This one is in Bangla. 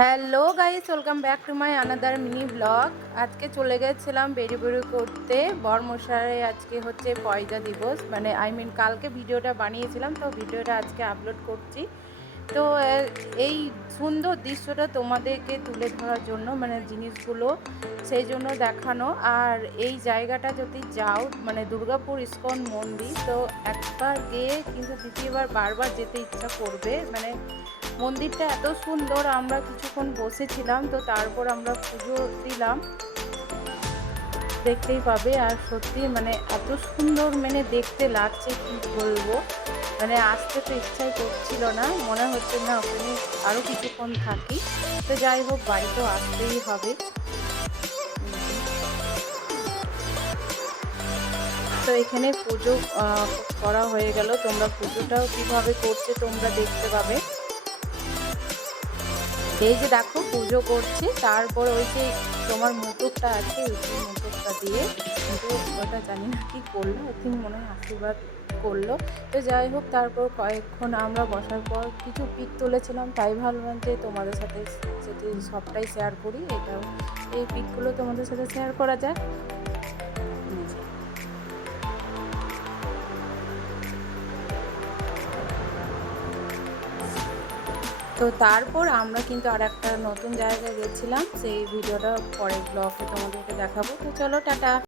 Hello guys, welcome back to my another mini blog. আজকে চলে গেছিলাম বেরি করতে। বরমশাই আজকে হচ্ছে পয়লা দিবস, মানে কালকে ভিডিওটা বানিয়েছিলাম, তো ভিডিওটা আজকে আপলোড করছি। তো এই সুন্দর দৃশ্যটা তোমাদেরকে তুলে ধরার জন্য, মানে জিনিসগুলো সেই জন্য দেখানো। আর এই জায়গাটা যদি যাও, মানে দুর্গাপুর ইস্কন মন্দির, তো একবার গিয়ে কিন্তু দ্বিতীয়বার বারবার যেতে ইচ্ছা করবে। মানে মন্দিরটা এত সুন্দর। আমরা কিছুক্ষণ বসেছিলাম, তো তারপর আমরা পুজো দিলাম, দেখতেই পাবে। আর সত্যি মানে এত সুন্দর মানে দেখতে লাগছে, কি বলবো, মানে আসতে তো ইচ্ছাই করছিল না, মনে হচ্ছে না ওখানে আরও কিছুক্ষণ থাকি। তো যাই হোক, বাড়িতেও আসতেই হবে। তো এখানে পুজো করা হয়ে গেল। তোমরা পুজোটাও কিভাবে করছে তোমরা দেখতে পাবে। এই যে দেখো পুজো করছে, তারপর ওই যে তোমার মুকুটটা আছে, ওই যে মুকুটটা দিয়ে, কিন্তু ওটা জানি না কি করলো, এখন মনে হয় আশীর্বাদ করলো। তো যাই হোক, তারপর কয়েকক্ষণ আমরা বসার পর কিছু পিক তুলেছিলাম, তাই ভাবলাম যে তোমাদের সাথে সেটি সবটাই শেয়ার করি। এটাও, এই পিকগুলো তোমাদের সাথে শেয়ার করা যাক। তো তারপর আমরা কিন্তু আর একটা নতুন জায়গায় গেছিলাম, সেই ভিডিওটা পরের ব্লগে তোমাদেরকে দেখাবো। তো চলো, টাটা।